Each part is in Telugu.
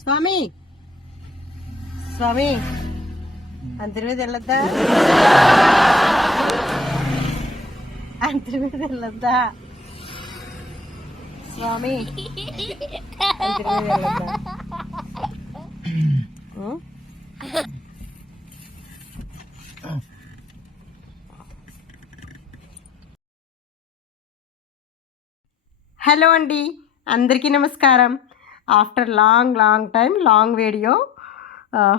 స్వామి. స్వామి. అంతరి మీద వెళ్ళొద్దా? అంతరి మీద వెళ్ళొద్దా? స్వామి. అంతరి మీద వెళ్ళొద్దా? హలో అండి. అందరికీ నమస్కారం. After long long time long video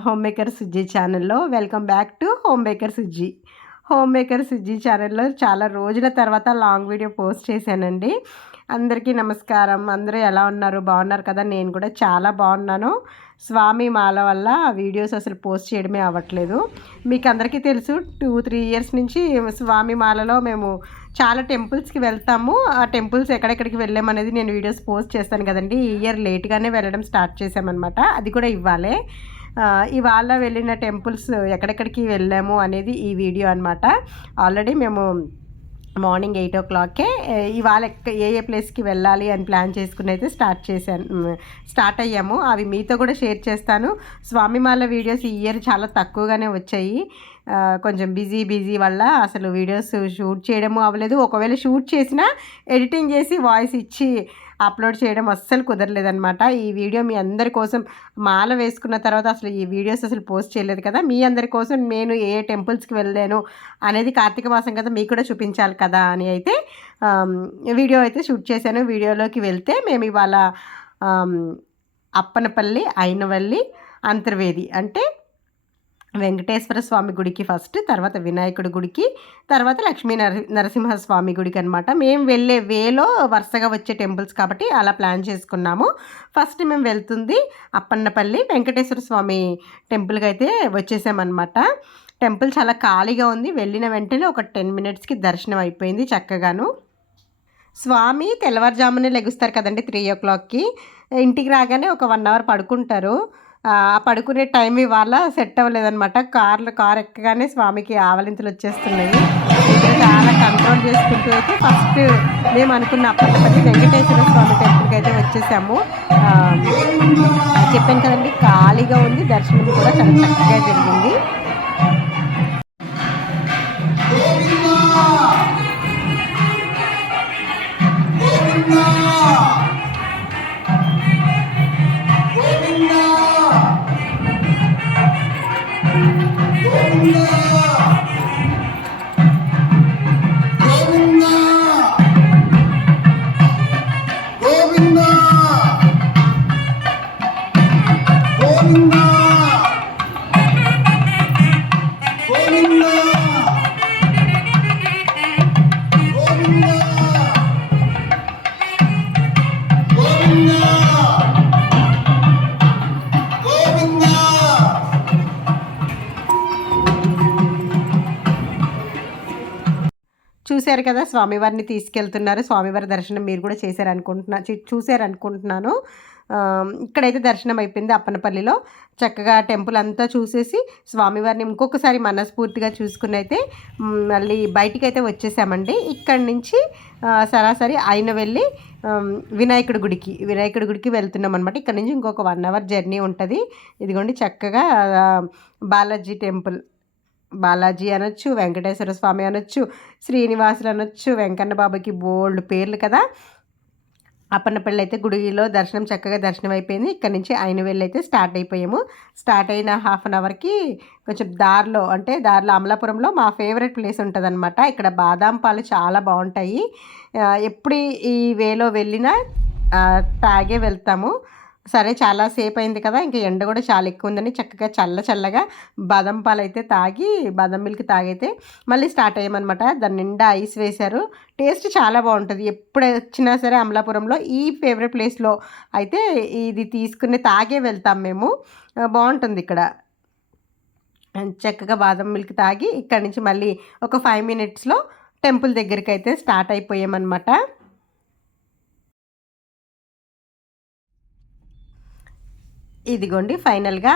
home maker Sujji ఛానల్లో welcome back to home maker Sujji. Home maker Sujji ఛానల్లో చాలా రోజుల తర్వాత లాంగ్ వీడియో పోస్ట్ చేశానండి. అందరికీ నమస్కారం. అందరూ ఎలా ఉన్నారు? బాగున్నారు కదా? నేను కూడా చాలా బాగున్నాను. స్వామి మాల వల్ల వీడియోస్ అసలు పోస్ట్ చేయడమే అవ్వట్లేదు. మీకు అందరికీ తెలుసు టూ త్రీ ఇయర్స్ నుంచి స్వామి మాలలో మేము చాలా టెంపుల్స్కి వెళ్తాము. ఆ టెంపుల్స్ ఎక్కడెక్కడికి వెళ్ళామనేది నేను వీడియోస్ పోస్ట్ చేస్తాను కదండి. ఈ ఇయర్ లేట్గానే వెళ్ళడం స్టార్ట్ చేసామన్నమాట అది కూడా ఇవ్వాలి. ఇవాళ వెళ్ళిన టెంపుల్స్ ఎక్కడెక్కడికి వెళ్ళాము అనేది ఈ వీడియో అనమాట ఆల్రెడీ మేము మార్నింగ్ ఎయిట్ ఓ క్లాక్కే ఇవాళ ఎక్క- ఏ ఏ ప్లేస్కి వెళ్ళాలి అని ప్లాన్ చేసుకుని అయితే స్టార్ట్ చేశాను స్టార్ట్ అయ్యాము. అవి మీతో కూడా షేర్ చేస్తాను. స్వామిమాల వీడియోస్ ఈ ఇయర్ చాలా తక్కువగానే వచ్చాయి. కొంచెం బిజీ బిజీ వల్ల అసలు వీడియోస్ షూట్ చేయడము అవ్వలేదు. ఒకవేళ షూట్ చేసినా ఎడిటింగ్ చేసి వాయిస్ ఇచ్చి అప్లోడ్ చేయడం అస్సలు కుదరలేదనమాట ఈ వీడియో మీ అందరి కోసం మాల వేసుకున్న తర్వాత అసలు ఈ వీడియోస్ అసలు పోస్ట్ చేయలేదు కదా. మీ అందరి కోసం నేను ఏ టెంపుల్స్కి వెళ్ళాను అనేది కార్తీక మాసం కదా మీకు కూడా చూపించాలి కదా అని అయితే వీడియో అయితే షూట్ చేశాను. వీడియోలోకి వెళ్తే మేము ఇవాళ అప్పనపల్లి అయినవల్లి అంతర్వేది అంటే వెంకటేశ్వర స్వామి గుడికి ఫస్ట్ తర్వాత వినాయకుడి గుడికి తర్వాత లక్ష్మీ నర నరసింహస్వామి గుడికి అనమాట మేము వెళ్ళే వేలో వరుసగా వచ్చే టెంపుల్స్ కాబట్టి అలా ప్లాన్ చేసుకున్నాము. ఫస్ట్ మేము వెళ్తుంది అప్పన్నపల్లి వెంకటేశ్వర స్వామి టెంపుల్కి అయితే వచ్చేసామన్నమాట. టెంపుల్ చాలా ఖాళీగా ఉంది. వెళ్ళిన వెంటనే ఒక టెన్ మినిట్స్కి దర్శనం అయిపోయింది చక్కగాను. స్వామి తెల్లవారుజామునే లెగుస్తారు కదండి త్రీ ఓ క్లాక్కి. ఇంటికి రాగానే ఒక వన్ అవర్ పడుకుంటారు. పడుకునే టైం ఇవాళ సెట్ అవ్వలేదన్నమాట. కార్లు కార్ ఎక్కగానే స్వామికి ఆవలింతలు వచ్చేస్తున్నాయి. చాలా కంట్రోల్ చేసుకుంటూ అయితే ఫస్ట్ మేము అనుకున్న అప్పటికీ వెంకటేశ్వర స్వామి టెంపుల్కి అయితే వచ్చేసాము. చెప్పాను కదండి ఖాళీగా ఉంది దర్శనం కూడా చాలా చక్కగా జరిగింది. చూశారు కదా స్వామివారిని తీసుకెళ్తున్నారు. స్వామివారి దర్శనం మీరు కూడా చేశారనుకుంటున్నా చూ- చూశారనుకుంటున్నాను. ఇక్కడైతే దర్శనం అయిపోయింది అప్పనపల్లిలో. చక్కగా టెంపుల్ అంతా చూసేసి స్వామివారిని ఇంకొకసారి మనస్ఫూర్తిగా చూసుకుని అయితే మళ్ళీ బయటికి అయితే వచ్చేసామండి. ఇక్కడి నుంచి సరాసరి ఆయన వెళ్ళి వినాయకుడి గుడికి వినాయకుడి గుడికి వెళ్తున్నాం అనమాట ఇక్కడ నుంచి ఇంకొక వన్ అవర్ జర్నీ ఉంటుంది. ఇదిగోండి చక్కగా బాలాజీ టెంపుల్. బాలాజీ అనొచ్చు వెంకటేశ్వర స్వామి అనొచ్చు శ్రీనివాసులు అనొచ్చు వెంకన్న బాబాకి బోల్డ్ పేర్లు కదా. అప్పన్నపల్లి అయితే గుడిలో దర్శనం చక్కగా దర్శనం అయిపోయింది. ఇక్కడ నుంచి ఆయన వెళ్ళి అయితే స్టార్ట్ అయిపోయాము. స్టార్ట్ అయిన హాఫ్ అన్ అవర్కి కొంచెం దారిలో అంటే దారిలో అమలాపురంలో మా ఫేవరెట్ ప్లేస్ ఉంటుందన్నమాట. ఇక్కడ బాదాం పాలు చాలా బాగుంటాయి. ఎప్పుడు ఈ వేలో వెళ్ళినా తాగే వెళ్తాము. సరే చాలా సేపు అయింది కదా ఇంకా ఎండ కూడా చాలా ఎక్కువ ఉందని చక్కగా చల్ల చల్లగా బాదం పాలు అయితే తాగి బాదం మిల్క్ తాగైతే మళ్ళీ స్టార్ట్ అయ్యామన్నమాట. దాని నిండా ఐస్ వేశారు. టేస్ట్ చాలా బాగుంటుంది ఎప్పుడు వచ్చినా సరే అమలాపురంలో ఈ ఫేవరెట్ ప్లేస్లో అయితే ఇది తీసుకుని తాగే వెళ్తాం మేము. బాగుంటుంది ఇక్కడ. చక్కగా బాదం మిల్క్ తాగి ఇక్కడి నుంచి మళ్ళీ ఒక ఫైవ్ మినిట్స్లో టెంపుల్ దగ్గరికి అయితే స్టార్ట్ అయిపోయామన్నమాట. ఇదిగోండి ఫైనల్గా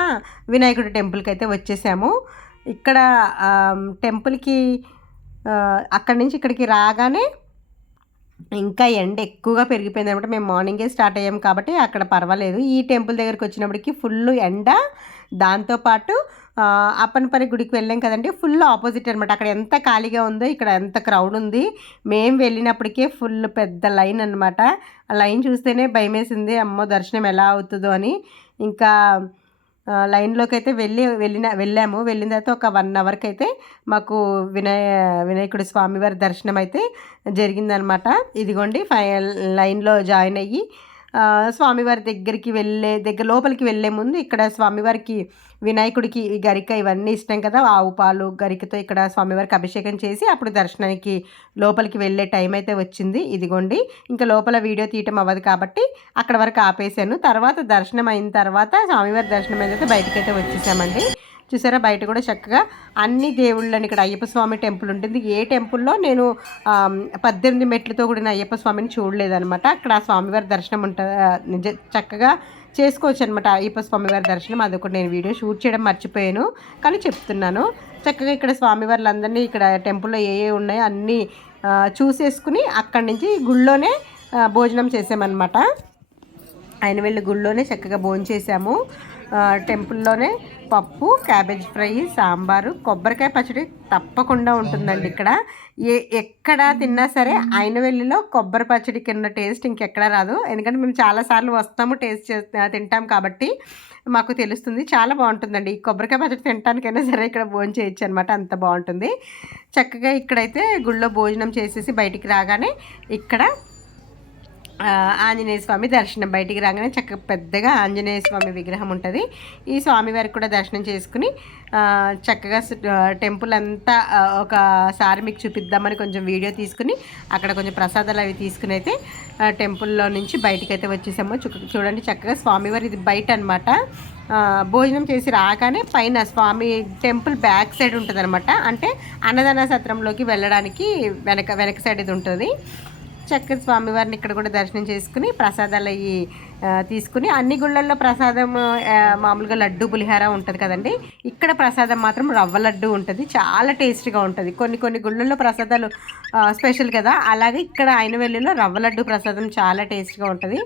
వినాయకుడి టెంపుల్కి అయితే వచ్చేసాము. ఇక్కడ టెంపుల్కి అక్కడి నుంచి ఇక్కడికి రాగానే ఇంకా ఎండ ఎక్కువగా పెరిగిపోయింది అనమాట మేము మార్నింగే స్టార్ట్ అయ్యాము కాబట్టి అక్కడ పర్వాలేదు. ఈ టెంపుల్ దగ్గరికి వచ్చినప్పటికి ఫుల్ ఎండ. దాంతోపాటు అప్పనపల్లి గుడికి వెళ్ళాం కదండి. ఫుల్ ఆపోజిట్ అనమాట అక్కడ ఎంత ఖాళీగా ఉందో ఇక్కడ ఎంత క్రౌడ్ ఉంది. మేము వెళ్ళినప్పటికే ఫుల్ పెద్ద లైన్ అనమాట ఆ లైన్ చూస్తేనే భయమేసింది. అమ్మో దర్శనం ఎలా అవుతుందో అని. ఇంకా లైన్లోకి అయితే వెళ్ళి వెళ్ళిన వెళ్ళాము. వెళ్ళిన తర్వాత ఒక వన్ అవర్కి అయితే మాకు వినాయ వినాయకుడి స్వామివారి దర్శనం అయితే జరిగిందనమాట ఇదిగోండి ఫై లైన్లో జాయిన్ అయ్యి స్వామివారి దగ్గరికి వెళ్ళే దగ్గర లోపలికి వెళ్ళే ముందు ఇక్కడ స్వామివారికి వినాయకుడికి గరిక ఇవన్నీ ఇష్టం కదా? ఆవు పాలు గరికతో ఇక్కడ స్వామివారికి అభిషేకం చేసి అప్పుడు దర్శనానికి లోపలికి వెళ్ళే టైం అయితే వచ్చింది. ఇదిగోండి. ఇంకా లోపల వీడియో తీయటం అవ్వదు కాబట్టి అక్కడ వరకు ఆపేశాను. తర్వాత దర్శనం అయిన తర్వాత స్వామివారి దర్శనం అయితే బయటకైతే అయితే వచ్చేసామండి. చూసారా? బయట కూడా చక్కగా అన్ని దేవుళ్ళని ఇక్కడ అయ్యప్ప స్వామి టెంపుల్ ఉంటుంది. ఏ టెంపుల్లో నేను పద్దెనిమిది మెట్లతో కూడిన అయ్యప్ప స్వామిని చూడలేదనమాట అక్కడ ఆ స్వామివారి దర్శనం ఉంటుంది చక్కగా చేసుకోవచ్చు అనమాట అయ్యప్ప స్వామివారి దర్శనం. అదొకటి నేను వీడియో షూట్ చేయడం మర్చిపోయాను కానీ చెప్తున్నాను. చక్కగా ఇక్కడ స్వామివార్లందరినీ ఇక్కడ టెంపుల్లో ఏ ఏ ఉన్నాయో అన్నీ చూసేసుకుని అక్కడి నుంచి గుళ్ళోనే భోజనం చేసామన్నమాట. ఆయన వెళ్ళి గుళ్ళోనే చక్కగా భోజనం చేసాము. టెంపుల్లోనే పప్పు క్యాబేజ్ ఫ్రై సాంబారు కొబ్బరికాయ పచ్చడి తప్పకుండా ఉంటుందండి ఇక్కడ. ఏ ఎక్కడ తిన్నా సరే అయినవెల్లిలో కొబ్బరి పచ్చడి కింద టేస్ట్ ఇంకెక్కడ రాదు. ఎందుకంటే మేము చాలాసార్లు వస్తాము టేస్ట్ చే తింటాం కాబట్టి మాకు తెలుస్తుంది. చాలా బాగుంటుందండి. ఈ కొబ్బరికాయ పచ్చడి తినటానికైనా సరే ఇక్కడ భోజనం చేయొచ్చు అనమాట అంత బాగుంటుంది. చక్కగా ఇక్కడైతే గుళ్ళో భోజనం చేసేసి బయటికి రాగానే ఇక్కడ ఆంజనేయ స్వామి దర్శనం బయటికి రాగానే చక్కగా పెద్దగా ఆంజనేయ స్వామి విగ్రహం ఉంటుంది. ఈ స్వామివారికి కూడా దర్శనం చేసుకుని చక్కగా టెంపుల్ అంతా ఒకసారి మీకు చూపిద్దామని కొంచెం వీడియో తీసుకుని అక్కడ కొంచెం ప్రసాదాలు అవి తీసుకుని అయితే టెంపుల్లో నుంచి బయటికి అయితే వచ్చేసాము చూడండి చక్కగా స్వామివారి ఇది బయట అనమాట భోజనం చేసి రాగానే పైన స్వామి టెంపుల్ బ్యాక్ సైడ్ ఉంటుంది అంటే అన్నదాన సత్రంలోకి వెళ్ళడానికి వెనక వెనక సైడ్ ఇది ఉంటుంది. చక్కటి స్వామివారిని ఇక్కడ కూడా దర్శనం చేసుకుని ప్రసాదాలు అవి తీసుకుని అన్ని గుళ్ళల్లో ప్రసాదం మామూలుగా లడ్డు పులిహార ఉంటుంది కదండి. ఇక్కడ ప్రసాదం మాత్రం రవ్వ లడ్డు ఉంటుంది. చాలా టేస్టీగా ఉంటుంది. కొన్ని కొన్ని గుళ్ళల్లో ప్రసాదాలు స్పెషల్ కదా. అలాగే ఇక్కడ అయినవెల్లిలో రవ్వ లడ్డు ప్రసాదం చాలా టేస్ట్గా ఉంటుంది.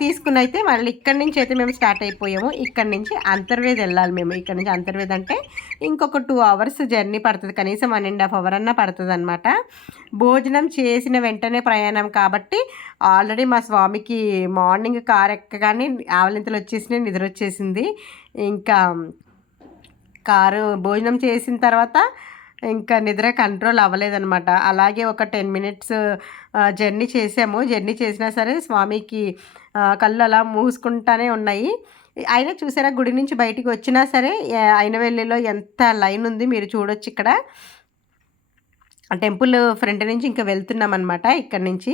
తీసుకుని అయితే మళ్ళీ ఇక్కడి నుంచి అయితే మేము స్టార్ట్ అయిపోయాము. ఇక్కడి నుంచి అంతర్వేది వెళ్ళాలి మేము. ఇక్కడ నుంచి అంతర్వేది అంటే ఇంకొక టూ అవర్స్ జర్నీ పడుతుంది. కనీసం వన్ అండ్ హాఫ్ అవర్ అన్నా పడుతుంది అనమాట భోజనం చేసిన వెంటనే ప్రయాణం కాబట్టి ఆల్రెడీ మా స్వామికి మార్నింగ్ కార్ ఎక్కగానే ఆవలింతలు వచ్చేసి నిద్ర వచ్చేసింది. ఇంకా కారు భోజనం చేసిన తర్వాత ఇంకా నిద్ర కంట్రోల్ అవ్వలేదనమాట అలాగే ఒక టెన్ మినిట్స్ జర్నీ చేసాము. జర్నీ చేసినా సరే స్వామికి కళ్ళు అలా మూసుకుంటానే ఉన్నాయి. అయినా చూసారా గుడి నుంచి బయటికి వచ్చినా సరే అయినవెల్లిలో ఎంత లైన్ ఉంది మీరు చూడొచ్చు ఇక్కడ. టెంపుల్ ఫ్రంట్ నుంచి ఇంకా వెళ్తున్నాం అనమాట ఇక్కడ నుంచి.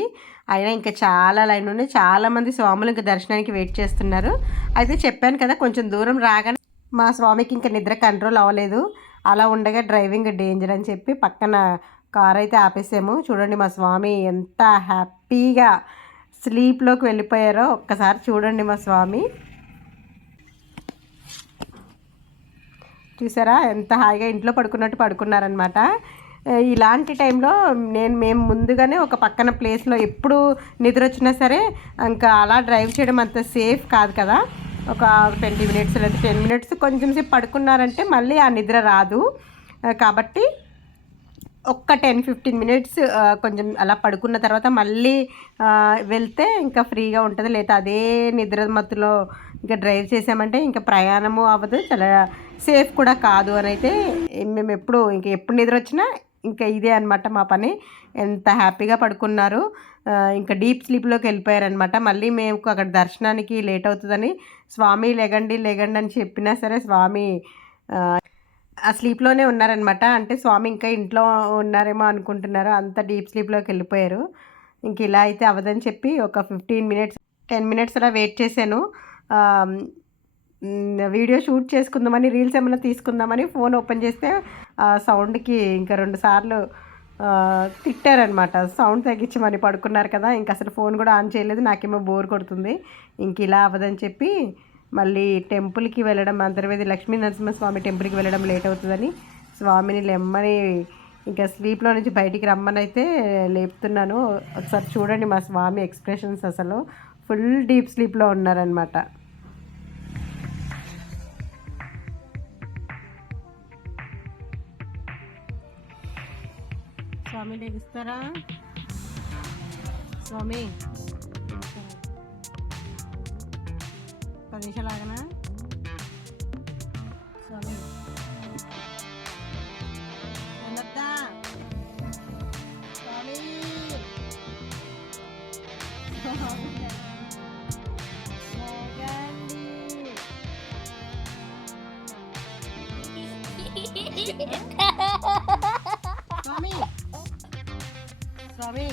అయినా ఇంకా చాలా లైన్ ఉంది చాలామంది స్వాములు ఇంకా దర్శనానికి వెయిట్ చేస్తున్నారు. అయితే చెప్పాను కదా కొంచెం దూరం రాగానే మా స్వామికి ఇంకా నిద్ర కంట్రోల్ అవ్వలేదు. అలా ఉండగా డ్రైవింగ్ డేంజర్ అని చెప్పి పక్కన కార్ అయితే ఆపేసాము. చూడండి మా స్వామి ఎంత హ్యాపీగా స్లీప్లోకి వెళ్ళిపోయారో ఒక్కసారి చూడండి మా స్వామి. చూసారా? ఎంత హాయిగా ఇంట్లో పడుకున్నట్టు పడుకున్నారనమాట ఇలాంటి టైంలో నేను మేము ముందుగానే ఒక పక్కన ప్లేస్లో ఎప్పుడు నిద్ర వచ్చినా సరే ఇంకా అలా డ్రైవ్ చేయడం అంత సేఫ్ కాదు కదా. ఒక ట్వంటీ మినిట్స్ లేదా టెన్ మినిట్స్ కొంచెం సేపు పడుకున్నారంటే మళ్ళీ ఆ నిద్ర రాదు. కాబట్టి ఒక్క టెన్ ఫిఫ్టీన్ మినిట్స్ కొంచెం అలా పడుకున్న తర్వాత మళ్ళీ వెళ్తే ఇంకా ఫ్రీగా ఉంటుంది. లేదా అదే నిద్ర మత్తులో ఇంకా డ్రైవ్ చేసామంటే ఇంకా ప్రయాణము అవ్వదు. చాలా సేఫ్ కూడా కాదు అని అయితే మేము ఎప్పుడు ఇంకా ఎప్పుడు నిద్ర వచ్చినా ఇంకా ఇదే అనమాట మా పని. ఎంత హ్యాపీగా పడుకున్నారు. ఇంకా డీప్ స్లీప్లోకి వెళ్ళిపోయారనమాట మళ్ళీ మేము అక్కడ దర్శనానికి లేట్ అవుతుందని స్వామి లెగండి లెగండి అని చెప్పినా సరే స్వామి ఆ స్లీప్లోనే ఉన్నారనమాట. అంటే స్వామి ఇంకా ఇంట్లో ఉన్నారేమో అనుకుంటున్నారు. అంత డీప్ స్లీప్లోకి వెళ్ళిపోయారు. ఇంక ఇలా అయితే అవ్వదని చెప్పి ఒక ఫిఫ్టీన్ మినిట్స్ టెన్ మినిట్స్ అలా వెయిట్ చేశాను. వీడియో షూట్ చేసుకుందామని రీల్స్ ఏమైనా తీసుకుందామని ఫోన్ ఓపెన్ చేస్తే సౌండ్కి ఇంకా రెండు సార్లు తిట్టారనమాట సౌండ్ తగ్గించమని పడుకున్నారు కదా ఇంక అసలు ఫోన్ కూడా ఆన్ చేయలేదు నాకేమో బోర్ కొడుతుంది. ఇంక ఇలా అవ్వదని చెప్పి మళ్ళీ టెంపుల్కి వెళ్ళడం అంతర్వేది లక్ష్మీ నరసింహస్వామి టెంపుల్కి వెళ్ళడం లేట్ అవుతుందని స్వామిని లెమ్మని ఇంకా స్లీప్లో నుంచి బయటికి రమ్మని అయితే లేపుతున్నాను. ఒకసారి చూడండి మా స్వామి ఎక్స్ప్రెషన్స్ అసలు. ఫుల్ డీప్ స్లీప్లో ఉన్నారనమాట స్వామి లెగిస్తారా స్వామి పది నిమిషాలు ఆగనా? ี่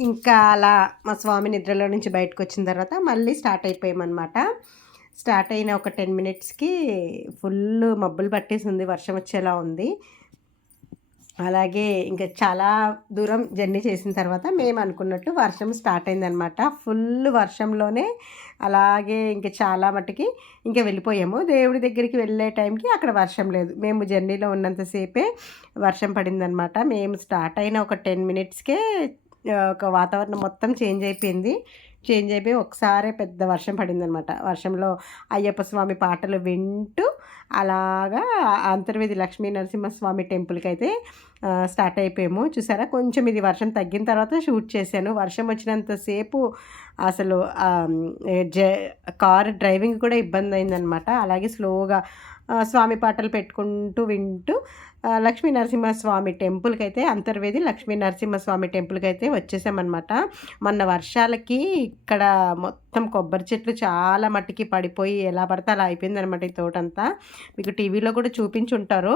ఇంకా అలా మా స్వామి నిద్రలో నుంచి బయటకు వచ్చిన తర్వాత మళ్ళీ స్టార్ట్ అయిపోయామన్నమాట. స్టార్ట్ అయిన ఒక టెన్ మినిట్స్కి ఫుల్ మబ్బులు పట్టేసి ఉంది వర్షం వచ్చేలా ఉంది. అలాగే ఇంకా చాలా దూరం జర్నీ చేసిన తర్వాత మేము అనుకున్నట్టు వర్షం స్టార్ట్ అయిందనమాట ఫుల్ వర్షంలోనే అలాగే ఇంకా చాలా మట్టుకి ఇంకా వెళ్ళిపోయాము. దేవుడి దగ్గరికి వెళ్ళే టైంకి అక్కడ వర్షం లేదు. మేము జర్నీలో ఉన్నంతసేపే వర్షం పడిందనమాట మేము స్టార్ట్ అయిన ఒక టెన్ మినిట్స్కే ఒక వాతావరణం మొత్తం చేంజ్ అయిపోయింది. చేంజ్ అయిపోయి ఒకసారి పెద్ద వర్షం పడిందనమాట. వర్షంలో అయ్యప్ప స్వామి పాటలు వింటూ అలాగా అంతర్వేది లక్ష్మీ నరసింహస్వామి టెంపుల్కి అయితే స్టార్ట్ అయిపోయాము. చూసారా? కొంచెం ఇది వర్షం తగ్గిన తర్వాత షూట్ చేశాను. వర్షం వచ్చినంతసేపు అసలు జ కార్ డ్రైవింగ్ కూడా ఇబ్బంది అయిందనమాట అలాగే స్లోగా స్వామి పాటలు పెట్టుకుంటూ వింటూ లక్ష్మీ నరసింహస్వామి టెంపుల్కి అయితే అంతర్వేది లక్ష్మీ నరసింహస్వామి టెంపుల్కి అయితే వచ్చేసామన్నమాట. మొన్న వర్షాలకి ఇక్కడ మొత్తం కొబ్బరి చెట్లు చాలా మట్టికి పడిపోయి ఎలా పడితే అలా అయిపోయిందనమాట ఈ తోటంతా. మీకు టీవీలో కూడా చూపించుంటారు.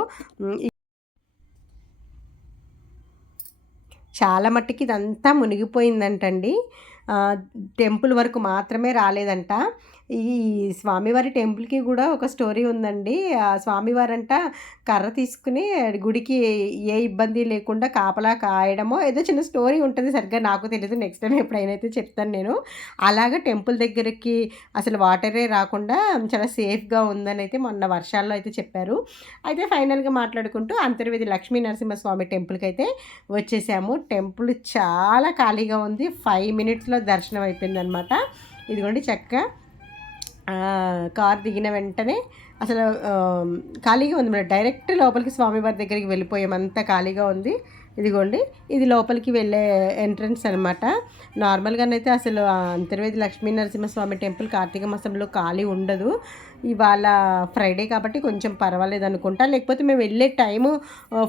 చాలా మట్టికి ఇదంతా మునిగిపోయిందంటండి. టెంపుల్ వరకు మాత్రమే రాలేదంట. ఈ స్వామివారి టెంపుల్కి కూడా ఒక స్టోరీ ఉందండి. ఆ స్వామివారంట కర్ర తీసుకుని గుడికి ఏ ఇబ్బంది లేకుండా కాపలా కాయడమో ఏదో చిన్న స్టోరీ ఉంటుంది సరిగ్గా నాకు తెలియదు నెక్స్ట్ టైం ఎప్పుడైనా అయితే చెప్తాను నేను. అలాగా టెంపుల్ దగ్గరికి అసలు వాటరే రాకుండా చాలా సేఫ్గా ఉందని అయితే మొన్న వర్షాల్లో అయితే చెప్పారు. అయితే ఫైనల్గా మాట్లాడుకుంటూ అంతర్వేది లక్ష్మీ నరసింహస్వామి టెంపుల్కి అయితే వచ్చేసాము. టెంపుల్ చాలా ఖాళీగా ఉంది. ఫైవ్ మినిట్స్లో దర్శనం అయిపోయిందనమాట ఇదిగోండి చక్కగా కార్ దిగిన వెంటనే అసలు ఖాళీగా ఉంది. మరి డైరెక్ట్ లోపలికి స్వామివారి దగ్గరికి వెళ్ళిపోయామంతా ఖాళీగా ఉంది. ఇదిగోండి ఇది లోపలికి వెళ్ళే ఎంట్రన్స్ అనమాట నార్మల్గానైతే అసలు అంతర్వేది లక్ష్మీ నరసింహస్వామి టెంపుల్ కార్తీక మాసంలో ఖాళీ ఉండదు. ఇవాళ ఫ్రైడే కాబట్టి కొంచెం పర్వాలేదు అనుకుంటా. లేకపోతే మేము వెళ్ళే టైము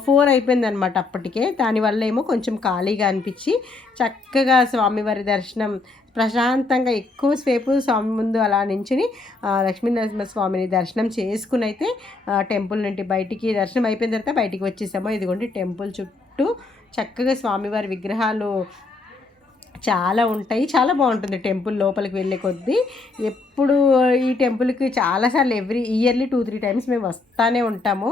ఫోర్ అయిపోయింది అనమాట అప్పటికే. దానివల్ల ఏమో కొంచెం ఖాళీగా అనిపించి చక్కగా స్వామివారి దర్శనం ప్రశాంతంగా ఎక్కువ సేపు స్వామి ముందు అలా నించుని లక్ష్మీనరసింహ స్వామిని దర్శనం చేసుకుని అయితే టెంపుల్ నుండి బయటికి దర్శనం అయిపోయిన తర్వాత బయటికి వచ్చేసాము. ఇదిగోండి టెంపుల్ చుట్టూ చక్కగా స్వామివారి విగ్రహాలు చాలా ఉంటాయి. చాలా బాగుంటుంది టెంపుల్ లోపలికి వెళ్ళే కొద్దీ. ఎప్పుడు ఈ టెంపుల్కి చాలాసార్లు every yearly two three times మేము వస్తూనే ఉంటాము.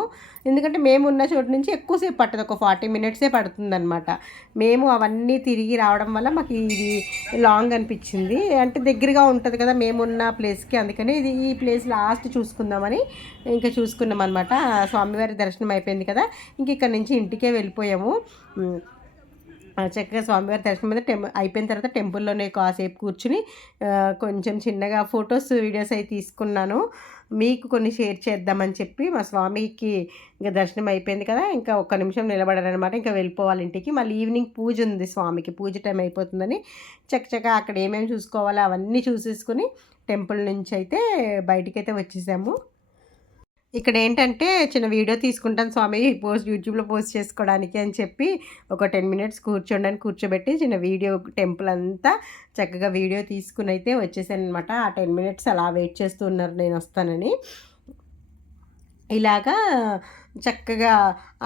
ఎందుకంటే మేము ఉన్న చోటు నుంచి ఎక్కువసేపు పట్టదు. ఒక ఫార్టీ మినిట్సే పడుతుందన్నమాట. మేము అవన్నీ తిరిగి రావడం వల్ల మాకు ఇది లాంగ్ అనిపించింది. అంటే దగ్గరగా ఉంటుంది కదా మేమున్న ప్లేస్కి. అందుకని ఇది ఈ ప్లేస్ లాస్ట్ చూసుకుందామని ఇంకా చూసుకున్నాం అనమాట స్వామివారి దర్శనం అయిపోయింది కదా. ఇంక ఇక్కడ నుంచి ఇంటికే వెళ్ళిపోయాము. చక్కగా స్వామివారి దర్శనం మీద టెం అయిపోయిన తర్వాత టెంపుల్లోనే కాసేపు కూర్చుని కొంచెం చిన్నగా ఫొటోస్ వీడియోస్ అవి తీసుకున్నాను. మీకు కొన్ని షేర్ చేద్దామని చెప్పి మా స్వామికి ఇంకా దర్శనం అయిపోయింది కదా ఇంకా ఒక్క నిమిషం నిలబడారనమాట ఇంకా వెళ్ళిపోవాలి ఇంటికి. మళ్ళీ ఈవినింగ్ పూజ ఉంది స్వామికి. పూజ టైం అయిపోతుందని చక్కచక్క అక్కడ ఏమేమి చూసుకోవాలో అవన్నీ చూసేసుకుని టెంపుల్ నుంచి అయితే బయటికి అయితే వచ్చేసాము. ఇక్కడ ఏంటంటే చిన్న వీడియో తీసుకుంటాను స్వామి పోస్ట్ యూట్యూబ్లో పోస్ట్ చేసుకోవడానికి అని చెప్పి ఒక టెన్ మినిట్స్ కూర్చోండి కూర్చోబెట్టి చిన్న వీడియో టెంపుల్ అంతా చక్కగా వీడియో తీసుకుని అయితే వచ్చేసాను అనమాట ఆ టెన్ మినిట్స్ అలా వెయిట్ చేస్తూ ఉన్నారు నేను వస్తానని. ఇలాగా చక్కగా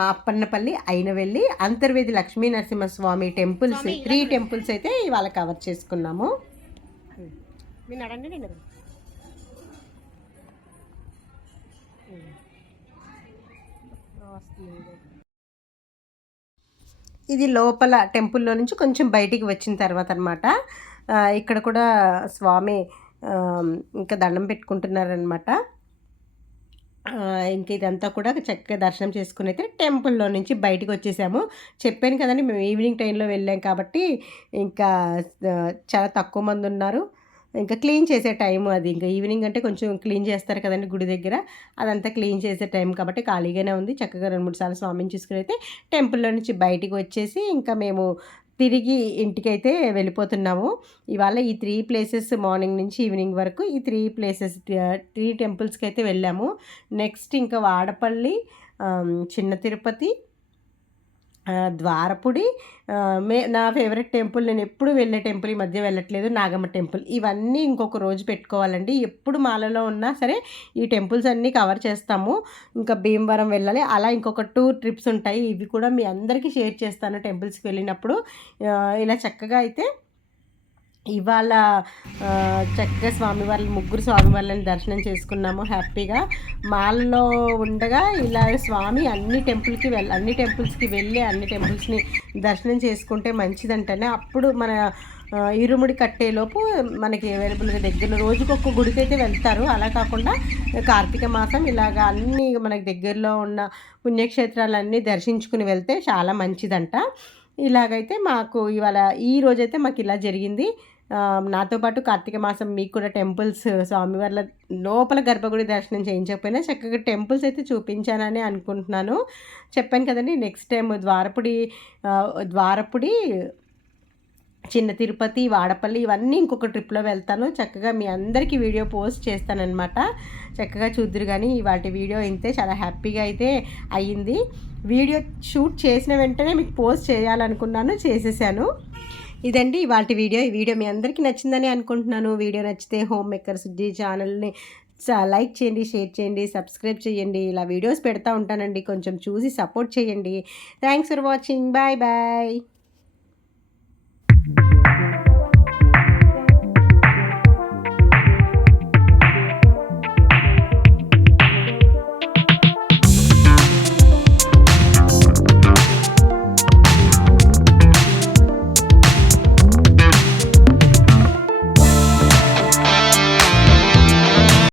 అప్పన్నపల్లి అయిన వెళ్ళి Antarvedi Lakshmi Narasimhaswamy temples three temples అయితే ఇవాళ కవర్ చేసుకున్నాము. ఇది లోపల టెంపుల్లో నుంచి కొంచెం బయటికి వచ్చిన తర్వాత అనమాట ఇక్కడ కూడా స్వామి ఇంకా దండం పెట్టుకుంటున్నారనమాట ఇంక ఇదంతా కూడా చక్కగా దర్శనం చేసుకుని అయితే టెంపుల్లో నుంచి బయటకు వచ్చేసాము. చెప్పాను కదండి మేము ఈవినింగ్ టైంలో వెళ్ళాం కాబట్టి ఇంకా చాలా తక్కువ మంది ఉన్నారు. ఇంకా క్లీన్ చేసే టైం అది. ఇంకా ఈవినింగ్ అంటే కొంచెం క్లీన్ చేస్తారు కదండి గుడి దగ్గర. అదంతా క్లీన్ చేసే టైం కాబట్టి ఖాళీగానే ఉంది. చక్కగా రెండు మూడు సార్లు స్వామిని చూసుకుని అయితే టెంపుల్లో నుంచి బయటికి వచ్చేసి ఇంకా మేము తిరిగి ఇంటికైతే వెళ్ళిపోతున్నాము. ఇవాళ ఈ త్రీ ప్లేసెస్ మార్నింగ్ నుంచి ఈవినింగ్ వరకు ఈ త్రీ ప్లేసెస్ త్రీ టెంపుల్స్కి అయితే వెళ్ళాము. నెక్స్ట్ ఇంకా వాడపల్లి చిన్న తిరుపతి ద్వారపుడి మే నా ఫేవరెట్ టెంపుల్ నేను ఎప్పుడు వెళ్ళే టెంపుల్ ఈ మధ్య వెళ్ళట్లేదు నాగమ్మ టెంపుల్. ఇవన్నీ ఇంకొక రోజు పెట్టుకోవాలండి. ఎప్పుడు మాలలో ఉన్నా సరే ఈ టెంపుల్స్ అన్నీ కవర్ చేస్తాము. ఇంకా భీమవరం వెళ్ళాలి. అలా ఇంకొక టూ ట్రిప్స్ ఉంటాయి. ఇవి కూడా మీ అందరికీ షేర్ చేస్తాను టెంపుల్స్కి వెళ్ళినప్పుడు. ఇలా చక్కగా అయితే ఇవాళ చక్కగా స్వామివారి ముగ్గురు స్వామివార్లను దర్శనం చేసుకున్నాము హ్యాపీగా. మాల్లో ఉండగా ఇలా స్వామి అన్ని టెంపుల్కి వెళ్ళి అన్ని టెంపుల్స్కి వెళ్ళి అన్ని టెంపుల్స్ని దర్శనం చేసుకుంటే మంచిదంటనే అప్పుడు మన ఇరుముడి కట్టేలోపు మనకి అవైలబుల్గా దగ్గర రోజుకి ఒక్క గుడికి అయితే వెళ్తారు. అలా కాకుండా కార్తీక మాసం ఇలాగ అన్ని మనకి దగ్గరలో ఉన్న పుణ్యక్షేత్రాలన్నీ దర్శించుకుని వెళ్తే చాలా మంచిదంట. ఇలాగైతే మాకు ఇవాళ ఈ రోజైతే మాకు ఇలా జరిగింది. నాతో పాటు కార్తీక మాసం మీకు కూడా టెంపుల్స్ స్వామివార్ల లోపల గర్భగుడి దర్శనం చేయించకపోయినా చక్కగా టెంపుల్స్ అయితే చూపించానని అనుకుంటున్నాను. చెప్పాను కదండి నెక్స్ట్ టైం ద్వారపుడి ద్వారపుడి చిన్న తిరుపతి వాడపల్లి ఇవన్నీ ఇంకొక ట్రిప్లో వెళ్తాను. చక్కగా మీ అందరికీ వీడియో పోస్ట్ చేస్తానన్నమాట. చక్కగా చూద్దరు కానీ వాటి వీడియో ఇంతే చాలా హ్యాపీగా అయితే అయ్యింది. వీడియో షూట్ చేసిన వెంటనే మీకు పోస్ట్ చేయాలనుకున్నాను చేసేసాను. ఇదండి వాటి వీడియో. ఈ వీడియో మీ అందరికీ నచ్చిందని అనుకుంటున్నాను. వీడియో నచ్చితే హోమ్ మేకర్ సుజ్జి ఛానల్ని లైక్ చేయండి షేర్ చేయండి సబ్స్క్రైబ్ చేయండి. ఇలా వీడియోస్ పెడతా ఉంటానండి. కొంచెం చూసి సపోర్ట్ చేయండి. Thanks for watching. Bye bye.